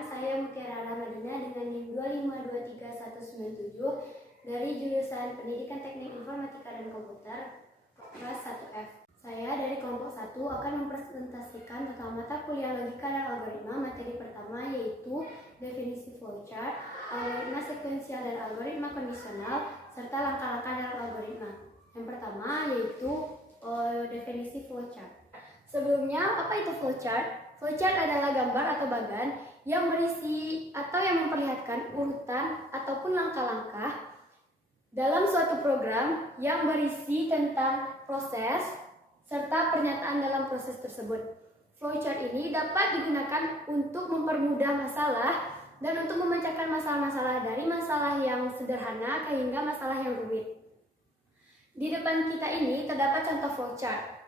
saya Mutiara Ramadina dengan NIM 2523197 dari jurusan Pendidikan Teknik Informatika dan Komputer kelas 1F. Saya dari kelompok 1 akan mempresentasikan tentang mata kuliah logika dan algoritma. Materi pertama yaitu definisi flowchart, algoritma sekuensial dan algoritma kondisional, serta langkah-langkah dalam algoritma. Yang pertama yaitu definisi flowchart. Sebelumnya, apa itu flowchart? Flowchart adalah gambar atau bagan yang berisi atau yang memperlihatkan urutan ataupun langkah-langkah dalam suatu program yang berisi tentang proses serta pernyataan dalam proses tersebut. Flowchart ini dapat digunakan untuk mempermudah masalah dan untuk memecahkan masalah-masalah dari masalah yang sederhana hingga masalah yang rumit. Di depan kita ini terdapat contoh flowchart.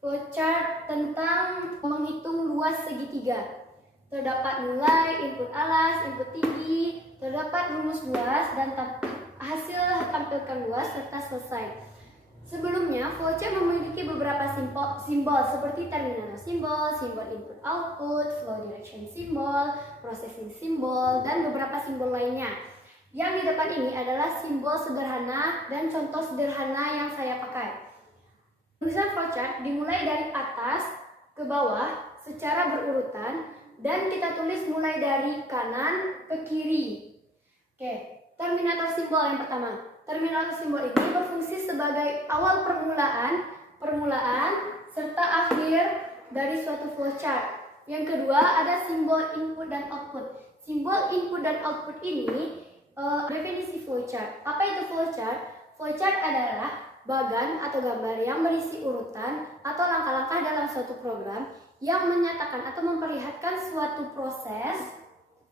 Flowchart tentang menghitung luas segitiga. Terdapat nilai, input alas, input tinggi, terdapat rumus luas dan hasil tampilkan luas serta selesai. Sebelumnya, flowchart memiliki beberapa simbol seperti terminal simbol, simbol input output, flow direction simbol, processing simbol, dan beberapa simbol lainnya. Yang di depan ini adalah simbol sederhana dan contoh sederhana yang saya pakai. Tulisan flowchart dimulai dari atas ke bawah secara berurutan dan kita tulis mulai dari kanan ke kiri. Oke, terminator simbol yang pertama. Terminator simbol ini berfungsi sebagai awal permulaan serta akhir dari suatu flowchart. Yang kedua ada simbol input dan output. Simbol input dan output ini definisi flowchart. Apa itu flowchart? Flowchart adalah bagan atau gambar yang berisi urutan atau langkah-langkah dalam suatu program yang menyatakan atau memperlihatkan suatu proses,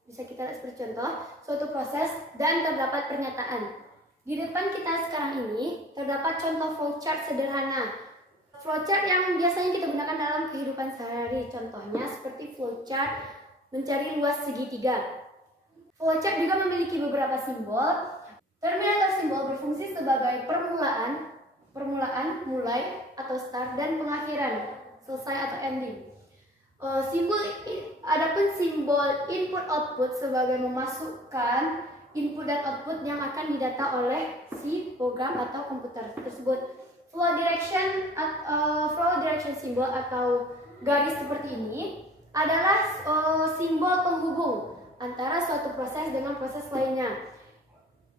bisa kita lihat seperti contoh, suatu proses dan terdapat pernyataan. Di depan kita sekarang ini terdapat contoh flowchart sederhana. Flowchart yang biasanya kita gunakan dalam kehidupan sehari-hari, contohnya seperti flowchart mencari luas segitiga. Flowchart juga memiliki beberapa simbol. Terminator simbol berfungsi sebagai permulaan, mulai atau start, dan pengakhiran, selesai atau ending. Adapun simbol input output sebagai memasukkan input dan output yang akan didata oleh si program atau komputer tersebut. Flow direction simbol atau garis seperti ini adalah simbol penghubung antara suatu proses dengan proses lainnya.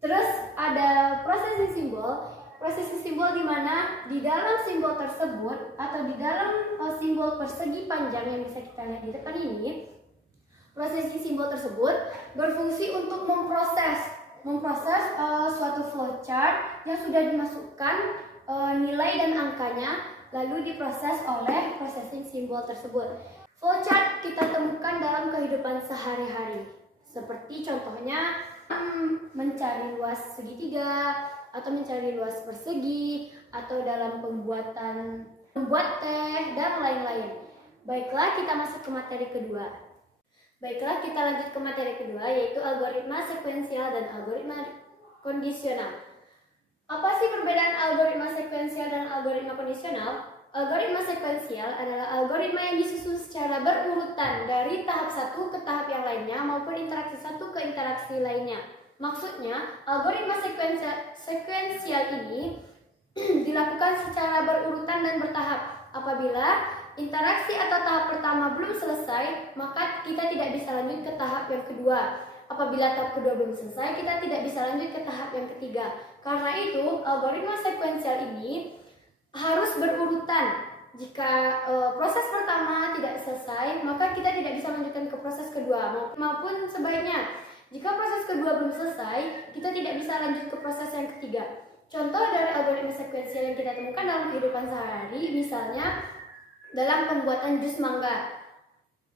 Terus ada processing simbol. Processing simbol di mana di dalam simbol tersebut atau di dalam simbol persegi panjang yang bisa kita lihat di depan ini, processing simbol tersebut berfungsi untuk memproses suatu flowchart yang sudah dimasukkan nilai dan angkanya lalu diproses oleh processing simbol tersebut. Flowchart kita temukan dalam kehidupan sehari-hari, seperti contohnya mencari luas segitiga, atau mencari luas persegi, atau dalam membuat teh, dan lain-lain. Baiklah, kita masuk ke materi kedua. Baiklah, kita lanjut ke materi kedua, yaitu algoritma sekuensial dan algoritma kondisional. Apa sih perbedaan algoritma sekuensial dan algoritma kondisional? Algoritma sekuensial adalah algoritma yang disusun secara berurutan dari tahap satu ke tahap yang lainnya maupun interaksi satu ke interaksi lainnya. Maksudnya, algoritma sekuensial ini dilakukan secara berurutan dan bertahap. Apabila interaksi atau tahap pertama belum selesai, maka kita tidak bisa lanjut ke tahap yang kedua. Apabila tahap kedua belum selesai, kita tidak bisa lanjut ke tahap yang ketiga. Karena itu, algoritma sekuensial ini harus berurutan. Jika proses pertama tidak selesai, maka kita tidak bisa lanjutkan ke proses kedua, maupun sebaliknya. Jika proses kedua belum selesai, kita tidak bisa lanjut ke proses yang ketiga. Contoh dari algoritma sekuensial yang kita temukan dalam kehidupan sehari-hari, misalnya dalam pembuatan jus mangga.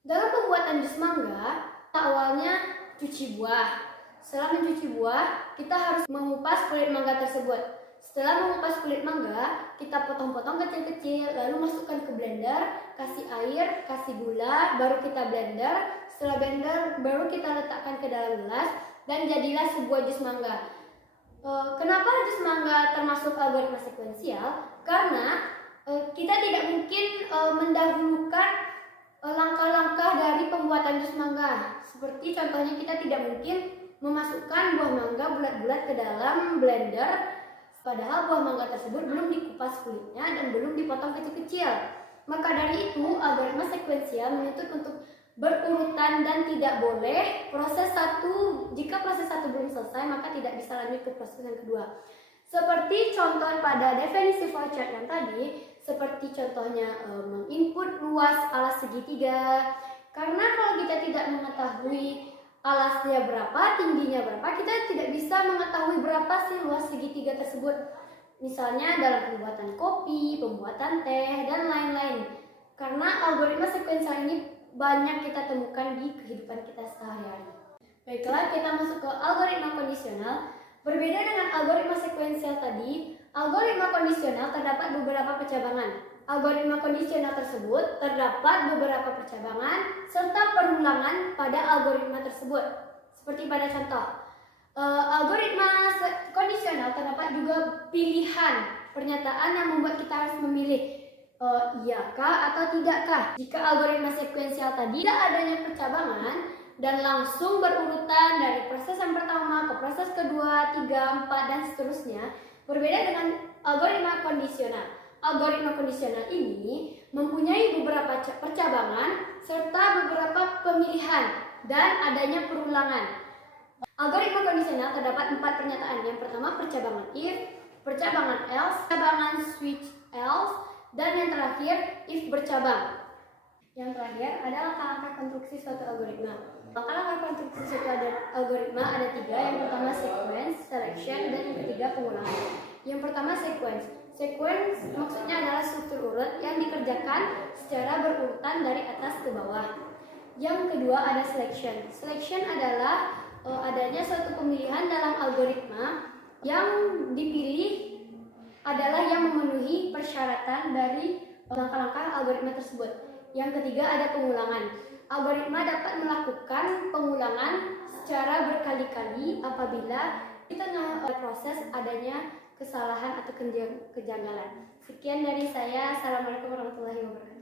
Dalam pembuatan jus mangga, awalnya cuci buah. Setelah mencuci buah, kita harus mengupas kulit mangga tersebut. Setelah mengupas kulit mangga, kita potong-potong kecil-kecil, lalu masukkan ke blender, kasih air, kasih gula, baru kita blender. Setelah blender, baru kita letakkan ke dalam gelas, dan jadilah sebuah jus mangga. Kenapa jus mangga termasuk algoritma sekuensial? Karena kita tidak mungkin mendahulukan langkah-langkah dari pembuatan memasukkan jus mangga. Seperti contohnya kita tidak mungkin memasukkan buah mangga bulat-bulat ke dalam blender, padahal buah mangga tersebut belum dikupas kulitnya dan belum dipotong kecil-kecil. Maka dari itu, algoritma sekuensial menuntut untuk berurutan dan tidak boleh jika proses satu belum selesai maka tidak bisa lanjut ke proses yang kedua. Seperti contoh pada definisi flowchart yang tadi, seperti contohnya menginput luas alas segitiga. Karena kalau kita tidak mengetahui alasnya berapa, tingginya berapa, kita tidak bisa mengetahui berapa sih luas segitiga tersebut. Misalnya dalam pembuatan kopi, pembuatan teh, dan lain-lain. Karena algoritma sekuensial ini banyak kita temukan di kehidupan kita sehari-hari. Baiklah, kita masuk ke algoritma kondisional. Berbeda dengan algoritma sekuensial tadi, algoritma kondisional terdapat beberapa percabangan. Algoritma kondisional tersebut terdapat beberapa percabangan serta perulangan pada algoritma tersebut. Seperti pada contoh, algoritma kondisional terdapat juga pilihan pernyataan yang membuat kita harus memilih iyakah atau tidakkah. Jika algoritma sekuensial tadi tidak adanya percabangan dan langsung berurutan dari proses yang pertama ke proses kedua, 3, 4, dan seterusnya, berbeda dengan algoritma kondisional. Algoritma kondisional ini mempunyai beberapa percabangan serta beberapa pemilihan dan adanya perulangan. Algoritma kondisional terdapat 4 pernyataan. Yang pertama percabangan if, percabangan else, percabangan switch else, dan yang terakhir if bercabang. Yang terakhir adalah langkah-langkah konstruksi suatu algoritma. Langkah-langkah konstruksi suatu algoritma ada 3. Yang pertama sequence, selection, dan yang ketiga pengulangan. Yang pertama sequence. Sequence maksudnya adalah struktur urut yang dikerjakan secara berurutan dari atas ke bawah. Yang kedua ada selection. Selection adalah adanya suatu pemilihan dalam algoritma yang dipilih adalah yang memenuhi persyaratan dari langkah-langkah algoritma tersebut. Yang ketiga ada pengulangan. Algoritma dapat melakukan pengulangan secara berkali-kali apabila di tengah proses adanya kesalahan atau kejanggalan. Sekian dari saya. Assalamualaikum warahmatullahi wabarakatuh.